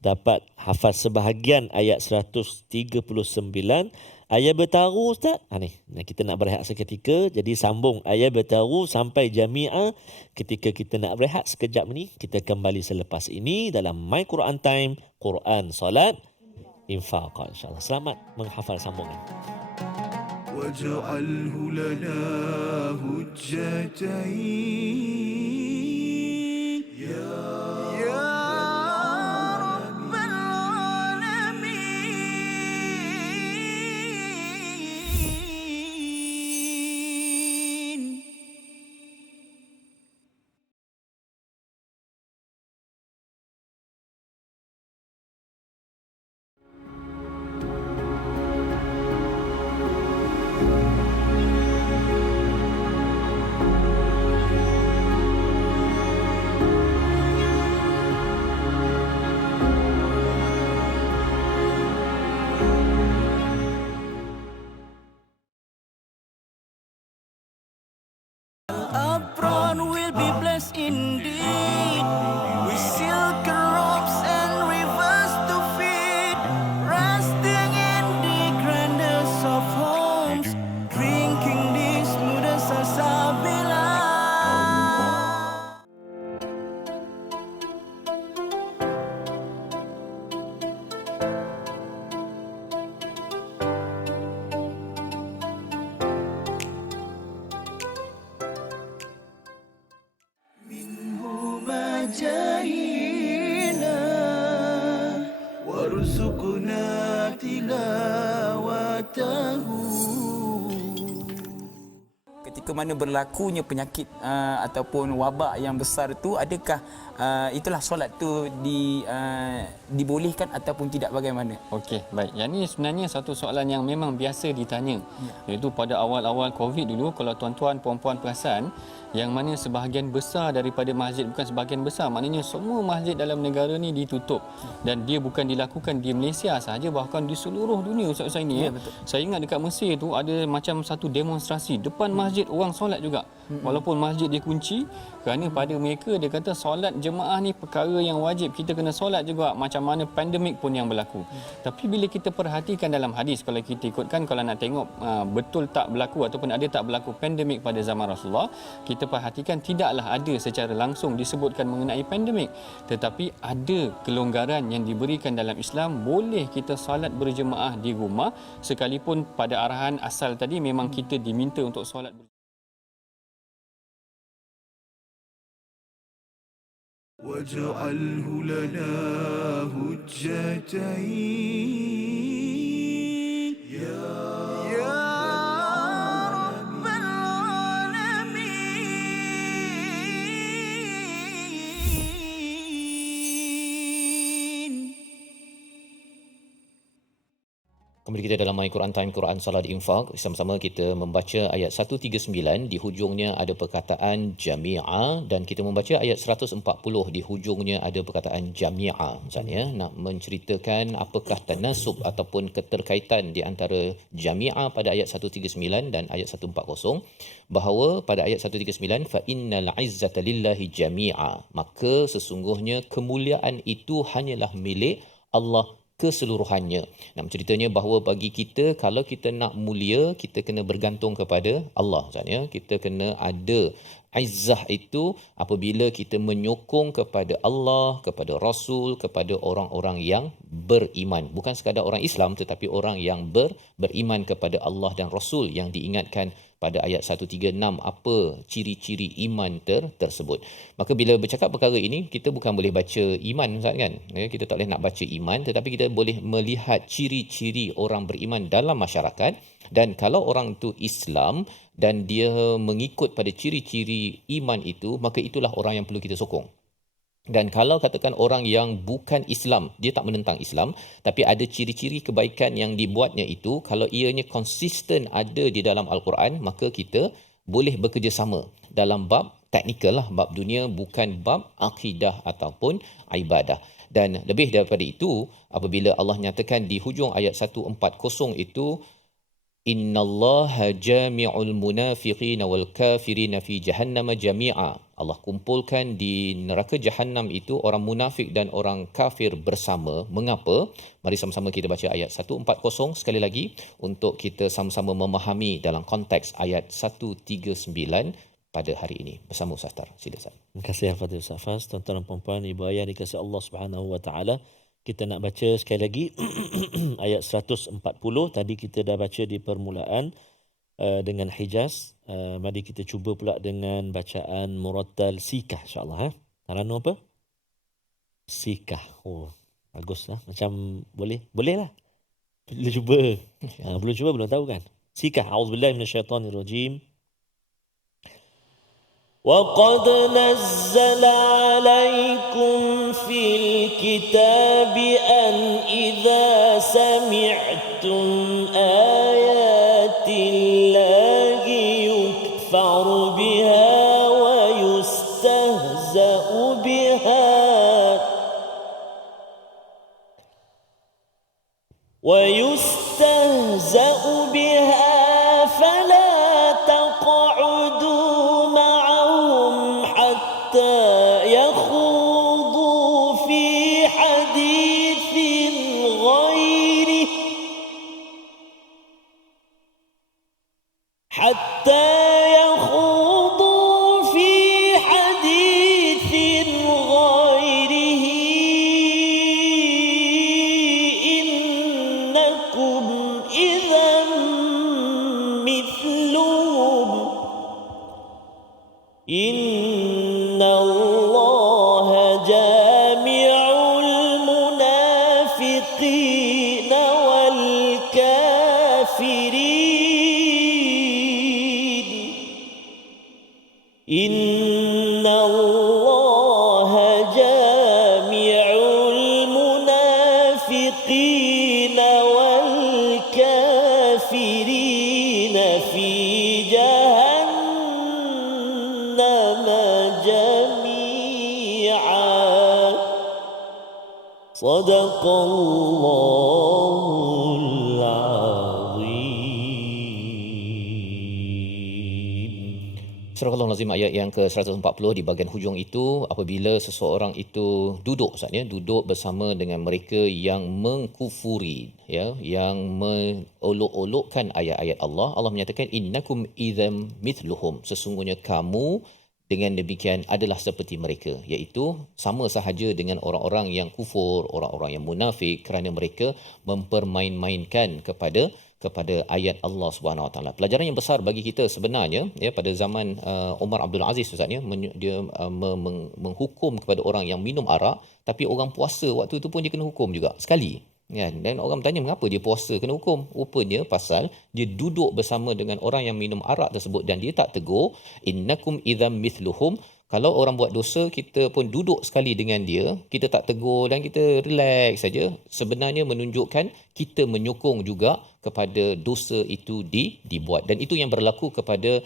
Dapat hafal sebahagian ayat 139. Ayat bertaru, Ustaz. Ni kita nak berehat seketika. Jadi sambung ayat bertaru sampai jami'ah. Ketika kita nak berehat sekejap ni, kita kembali selepas ini dalam My Quran Time, Quran, Salat, Infaq. InsyaAllah. Selamat menghafal sambungan. وَاجْعَلْهُ لَنَا هُجَّتَيْنِ يَا children will be blessed indeed. With silken robes and rivers to feed, resting in the grandest of homes, drinking the smoothest salsabila. جاهنا وارزقنا تلاوته. Ketika mana berlakunya penyakit ataupun wabak yang besar itu, adakah itulah solat tu dibolehkan ataupun tidak, bagaimana? Okey, baik. Yang ni sebenarnya satu soalan yang memang biasa ditanya. Iaitu pada awal-awal Covid dulu, kalau tuan-tuan puan-puan perasan, yang mana sebahagian besar daripada masjid, bukan sebahagian besar, maknanya semua masjid dalam negara ni ditutup. Dan dia bukan dilakukan di Malaysia sahaja, bahkan di seluruh dunia ustaz-ustaz ini. Saya ingat dekat Mesir tu ada macam satu demonstrasi depan masjid, orang solat juga. Walaupun masjid dikunci, kerana pada mereka dia kata solat jemaah ni perkara yang wajib, kita kena solat juga macam mana pandemik pun yang berlaku. Tapi bila kita perhatikan dalam hadis, kalau kita ikutkan, kalau nak tengok betul tak berlaku ataupun ada tak berlaku pandemik pada zaman Rasulullah, kita perhatikan tidaklah ada secara langsung disebutkan mengenai pandemik, tetapi ada kelonggaran yang diberikan dalam Islam. Boleh kita solat berjemaah di rumah, sekalipun pada arahan asal tadi memang kita diminta untuk solat واجعله لنا هجتين يا رب العالمين. Kembali kita dalam My Quran Time, Quran Salat Infak. Sama-sama kita membaca ayat 139, di hujungnya ada perkataan jami'ah, dan kita membaca ayat 140, di hujungnya ada perkataan jami'ah. Maksudnya nak menceritakan apakah tanasub ataupun keterkaitan di antara jami'ah pada ayat 139 dan ayat 140, bahawa pada ayat 139 fa innal izzata lillahi jami'ah, maka sesungguhnya kemuliaan itu hanyalah milik Allah keseluruhannya. Nak menceritanya bahawa bagi kita, kalau kita nak mulia, kita kena bergantung kepada Allah. Maksudnya kita kena ada izzah itu apabila kita menyokong kepada Allah, kepada Rasul, kepada orang-orang yang beriman. Bukan sekadar orang Islam, tetapi orang yang beriman kepada Allah dan Rasul, yang diingatkan pada ayat 136 apa ciri-ciri iman tersebut. Maka bila bercakap perkara ini, kita bukan boleh baca iman, Ustaz, kan? Kita tak boleh nak baca iman, tetapi kita boleh melihat ciri-ciri orang beriman dalam masyarakat. Dan kalau orang itu Islam dan dia mengikut pada ciri-ciri iman itu, maka itulah orang yang perlu kita sokong. Dan kalau katakan orang yang bukan Islam, dia tak menentang Islam, tapi ada ciri-ciri kebaikan yang dibuatnya itu, kalau ianya konsisten ada di dalam Al-Quran, maka kita boleh bekerjasama dalam bab teknikal lah, bab dunia, bukan bab akidah ataupun ibadah. Dan lebih daripada itu, apabila Allah nyatakan di hujung ayat 140 itu, innallaha jami'ul munafiqina wal kafirina fi jahannam jami'a. Allah kumpulkan di neraka Jahannam itu orang munafik dan orang kafir bersama. Mengapa? Mari sama-sama kita baca ayat 140 sekali lagi untuk kita sama-sama memahami dalam konteks ayat 139 pada hari ini. Bersama Ustaz Tar. Sila Ustaz. Terima kasih Al-Fatihah Ustaz Faz. Tuan-tuan dan puan-puan, ibu ayah dikasihi Allah Subhanahu wa taala. Kita nak baca sekali lagi ayat 140. Tadi kita dah baca di permulaan dengan Hijaz. Mari kita cuba pula dengan bacaan murattal sikah insya-Allah. Tarannum apa? Sikah. Oh, baguslah. Macam boleh lah. Boleh cuba. Belum cuba belum tahu kan. Sikah. Auzubillahi minasyaitonirrajim. وَقَدْ نَزَّلَ عَلَيْكُمْ فِي الْكِتَابِ أَنْ إِذَا سَمِعْتُمْ آيَاتِ اللَّهِ يُكْفَرُ بِهَا وَيُسْتَهْزَأُ بِهَا فَلَا تَقْعُدُوا مَعَهُمْ حتى يخوضوا في حديث غيره حتى يخوضوا في حديث غيره إنكم إذا مثلهم إن الله جامع المنافقين والكافرين إن الله جامع المنافقين والكافرين في جهنم جميعا صدق الله العظيم. Surah Al-Nazim ayat yang ke-140 di bahagian hujung itu, apabila seseorang itu duduk Ustaz ya, duduk bersama dengan mereka yang mengkufuri ya, yang mengolok-olokkan ayat-ayat Allah, Allah menyatakan innakum idzam mithluhum, sesungguhnya kamu dengan demikian adalah seperti mereka, iaitu sama sahaja dengan orang-orang yang kufur, orang-orang yang munafik, kerana mereka mempermain-mainkan kepada ayat Allah Subhanahu Wa Taala. Pelajaran yang besar bagi kita sebenarnya ya, pada zaman Umar Abdul Aziz Ustaz ya, dia menghukum kepada orang yang minum arak, tapi orang puasa waktu itu pun dia kena hukum juga sekali. Kan? Dan orang bertanya mengapa dia puasa kena hukum? Rupanya pasal dia duduk bersama dengan orang yang minum arak tersebut dan dia tak tegur, innakum idzam mithluhum. Kalau orang buat dosa, kita pun duduk sekali dengan dia, kita tak tegur dan kita relax saja, sebenarnya menunjukkan kita menyokong juga kepada dosa itu dibuat. Dan itu yang berlaku kepada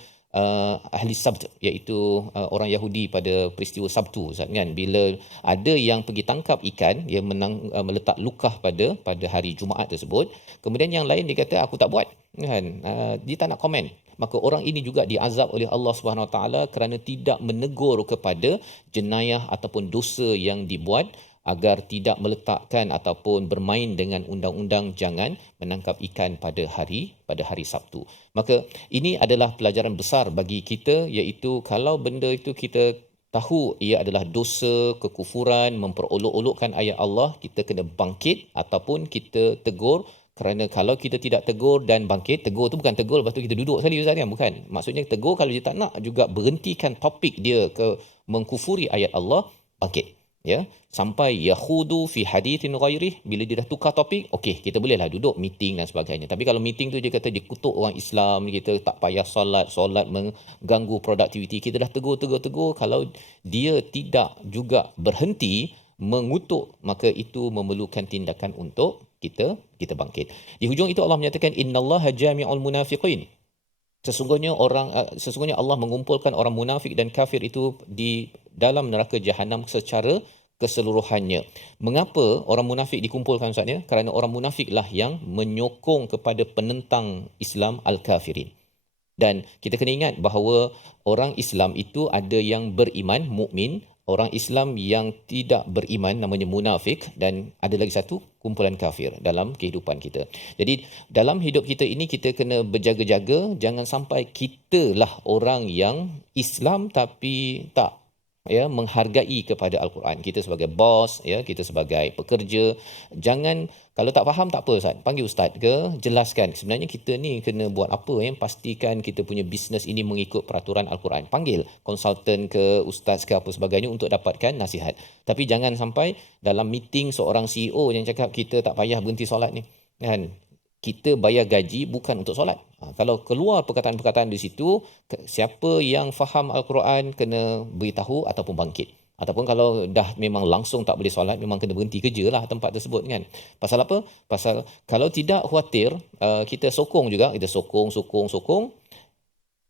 ahli Sabt, iaitu orang Yahudi pada peristiwa Sabtu Ustaz kan, bila ada yang pergi tangkap ikan, dia meletak lukah pada hari Jumaat tersebut, kemudian yang lain dia kata aku tak buat kan, dia tak nak komen, maka orang ini juga diazab oleh Allah Subhanahu Wa Taala kerana tidak menegur kepada jenayah ataupun dosa yang dibuat, agar tidak meletakkan ataupun bermain dengan undang-undang jangan menangkap ikan pada hari Sabtu. Maka ini adalah pelajaran besar bagi kita, iaitu kalau benda itu kita tahu ia adalah dosa, kekufuran, memperolok-olokkan ayat Allah, kita kena bangkit ataupun kita tegur. Kerana kalau kita tidak tegur dan bangkit, tegur tu bukan tegur lepas tu kita duduk sekali Ustaz kan, bukan. Maksudnya tegur kalau dia tak nak juga berhentikan topik dia ke mengkufuri ayat Allah, bangkit ya, sampai yakhudu fi hadithin ghairih. Bila dia dah tukar topik, okey, kita bolehlah duduk meeting dan sebagainya. Tapi kalau meeting tu dia kata dia kutuk orang Islam, kita tak payah solat mengganggu produktiviti, kita dah tegur, kalau dia tidak juga berhenti mengutuk, maka itu memerlukan tindakan untuk kita bangkit. Di hujung itu Allah menyatakan innallaha jami'ul munafiqin. Sesungguhnya Allah mengumpulkan orang munafik dan kafir itu di dalam neraka jahanam secara keseluruhannya. Mengapa orang munafik dikumpulkan Ustaz ya? Kerana orang munafiklah yang menyokong kepada penentang Islam al-kafirin. Dan kita kena ingat bahawa orang Islam itu ada yang beriman, mukmin, orang Islam yang tidak beriman namanya munafik, dan ada lagi satu kumpulan kafir dalam kehidupan kita. Jadi dalam hidup kita ini kita kena berjaga-jaga, jangan sampai kitalah orang yang Islam tapi tak ya menghargai kepada Al-Quran. Kita sebagai bos ya, kita sebagai pekerja, jangan, kalau tak faham tak apa Ustaz, panggil ustaz ke, jelaskan sebenarnya kita ni kena buat apa ya, pastikan kita punya bisnes ini mengikut peraturan Al-Quran. Panggil konsultan ke, ustaz ke apa sebagainya untuk dapatkan nasihat. Tapi jangan sampai dalam meeting seorang CEO yang cakap kita tak payah berhenti solat ni kan. Kita bayar gaji bukan untuk solat. Kalau keluar perkataan-perkataan di situ, siapa yang faham Al-Quran kena beritahu ataupun bangkit. Ataupun kalau dah memang langsung tak boleh solat, memang kena berhenti kerja lah tempat tersebut kan. Pasal apa? Pasal kalau tidak khawatir, kita sokong juga, kita sokong,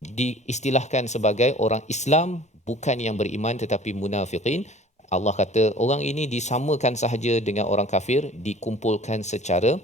diistilahkan sebagai orang Islam bukan yang beriman tetapi munafiqin. Allah kata orang ini disamakan sahaja dengan orang kafir, dikumpulkan secara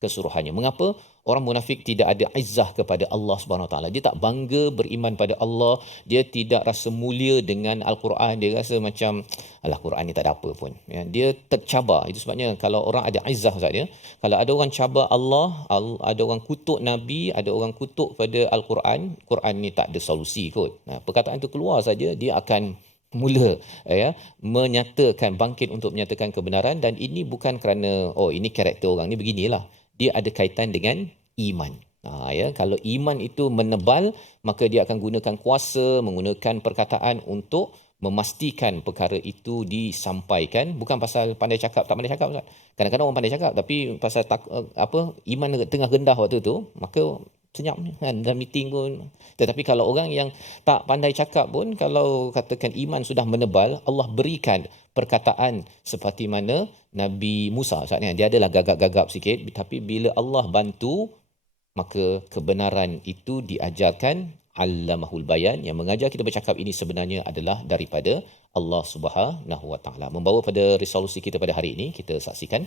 keseluruhannya. Mengapa? Orang munafik tidak ada izzah kepada Allah Subhanahu Wa Taala. Dia tak bangga beriman pada Allah, dia tidak rasa mulia dengan Al-Quran, dia rasa macam alah Quran ni tak ada apa pun. Ya, dia tercabar. Itu sebabnya kalau orang ada izzah Ustaz ya, kalau ada orang cabar Allah, ada orang kutuk Nabi, ada orang kutuk pada Al-Quran, Quran ni tak ada solusi kot. Nah, perkataan itu keluar saja dia akan mula menyatakan bangkit untuk menyatakan kebenaran, dan ini bukan kerana ini karakter orang ni beginilah. Dia ada kaitan dengan iman. Kalau iman itu menebal, maka dia akan gunakan kuasa, menggunakan perkataan untuk memastikan perkara itu disampaikan. Bukan pasal pandai cakap tak pandai cakap Ustaz. Kadang-kadang orang pandai cakap tapi pasal iman tengah rendah waktu tu, maka senyap kan dalam meeting pun. Tetapi kalau orang yang tak pandai cakap pun, kalau katakan iman sudah menebal, Allah berikan perkataan seperti mana Nabi Musa Ustaz ni, dia adalah gagap-gagap sikit, tapi bila Allah bantu, maka kebenaran itu diajarkan. Allamahul bayan, yang mengajar kita bercakap ini sebenarnya adalah daripada Allah Subhanahu Wa Taala. Membawa pada resolusi kita pada hari ini, kita saksikan,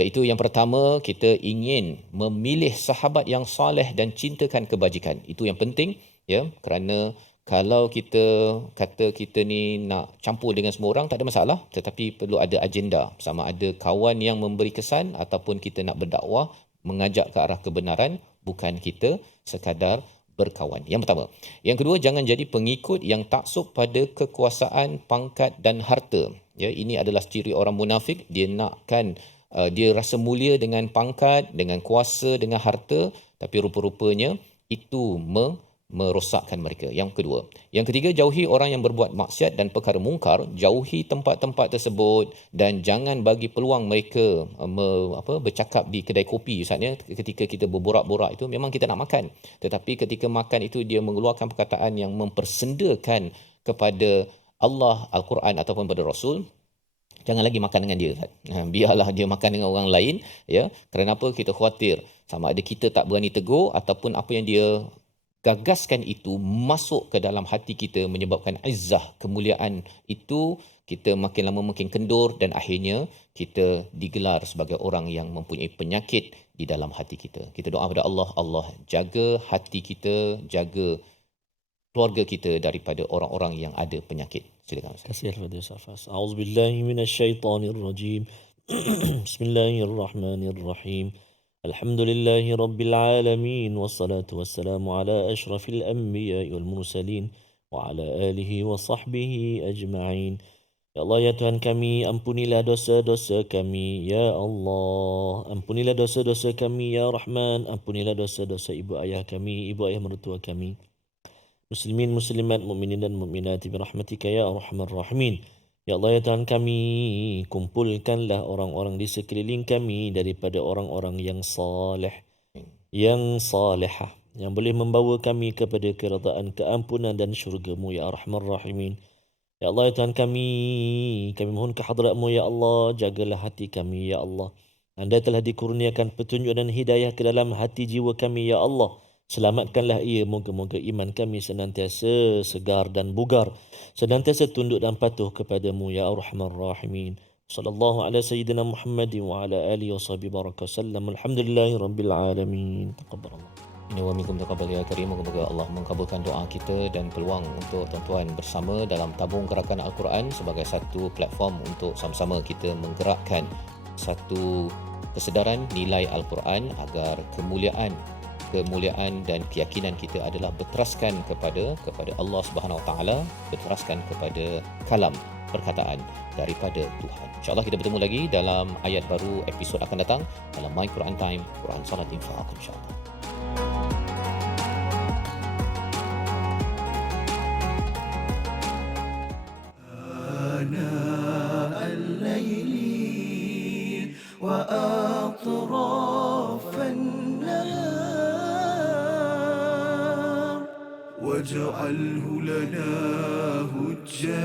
iaitu yang pertama, kita ingin memilih sahabat yang soleh dan cintakan kebajikan. Itu yang penting ya, kerana kalau kita kata kita ni nak campur dengan semua orang, tak ada masalah, tetapi perlu ada agenda. Sama ada kawan yang memberi kesan ataupun kita nak berdakwah, mengajak ke arah kebenaran, bukan kita sekadar berkawan. Yang pertama. Yang kedua, jangan jadi pengikut yang taksub pada kekuasaan, pangkat dan harta. Ya, ini adalah ciri orang munafik. Dia nakkan dia rasa mulia dengan pangkat, dengan kuasa, dengan harta, tapi rupa-rupanya itu merosakkan mereka. Yang kedua. Yang ketiga, jauhi orang yang berbuat maksiat dan perkara mungkar, jauhi tempat-tempat tersebut dan jangan bagi peluang mereka bercakap di kedai kopi. Misalnya ketika kita berborak-borak itu memang kita nak makan, tetapi ketika makan itu dia mengeluarkan perkataan yang mempersendakan kepada Allah, Al-Quran ataupun pada Rasul, jangan lagi makan dengan dia. Biarlah dia makan dengan orang lain ya. Kerana apa? Kita khawatir sama ada kita tak berani tegur ataupun apa yang dia gagaskan itu masuk ke dalam hati kita, menyebabkan izzah, kemuliaan itu kita makin lama makin kendur, dan akhirnya kita digelar sebagai orang yang mempunyai penyakit di dalam hati kita. Kita doa kepada Allah, Allah jaga hati kita, jaga keluarga kita daripada orang-orang yang ada penyakit. Silakan Ustaz. Kasih kepada Ustaz. A'udzubillahi minasyaitonirrajim. Bismillahirrahmanirrahim. Alhamdulillahi Rabbil Alamin. Wassalatu wassalamu ala ashrafil anbiya wal mursalin wa ala alihi wa sahbihi ajma'in. Ya Allah, ya Tuhan kami, ampunilah dosa-dosa kami, ya Allah. Ampunilah dosa-dosa kami, ya Rahman. Ampunilah dosa-dosa ibu ayah kami, ibu ayah mertua kami. Muslimin, muslimat, mu'minin dan mu'minati birahmatika ya Arhamar Rahimin. Ya Allah, ya Tuhan kami, kumpulkanlah orang-orang di sekeliling kami daripada orang-orang yang saleh, yang salihah, yang boleh membawa kami kepada keredaan, keampunan dan syurga-Mu ya Arhamar Rahimin. Ya Allah, ya Tuhan kami mohon ke hadrat-Mu ya Allah, jagalah hati kami ya Allah. Anda telah dikurniakan petunjuk dan hidayah ke dalam hati jiwa kami ya Allah. Selamatkanlah ia, moga-moga iman kami senantiasa segar dan bugar, senantiasa tunduk dan patuh kepadamu ya Arhamar Rahimin. Sallallahu ala sayyidina Muhammad wa ala alihi wa sahbihi baraka sallam. Alhamdulillahi rabbil alamin. Taqabbalallah. Ini wa minkum taqabbal ya karim. Moga-moga Allah mengabulkan doa kita dan peluang untuk tuan-tuan bersama dalam tabung gerakan Al-Quran sebagai satu platform untuk sama-sama kita menggerakkan satu kesedaran nilai Al-Quran agar kemuliaan dan keyakinan kita adalah berteraskan kepada Allah Subhanahu Wa Taala, berteraskan kepada kalam, perkataan daripada Tuhan. InsyaAllah kita bertemu lagi dalam ayat baru episod akan datang dalam My Quran Time, Quran Salat Infaq insyaAllah. واجعله لنا هجتين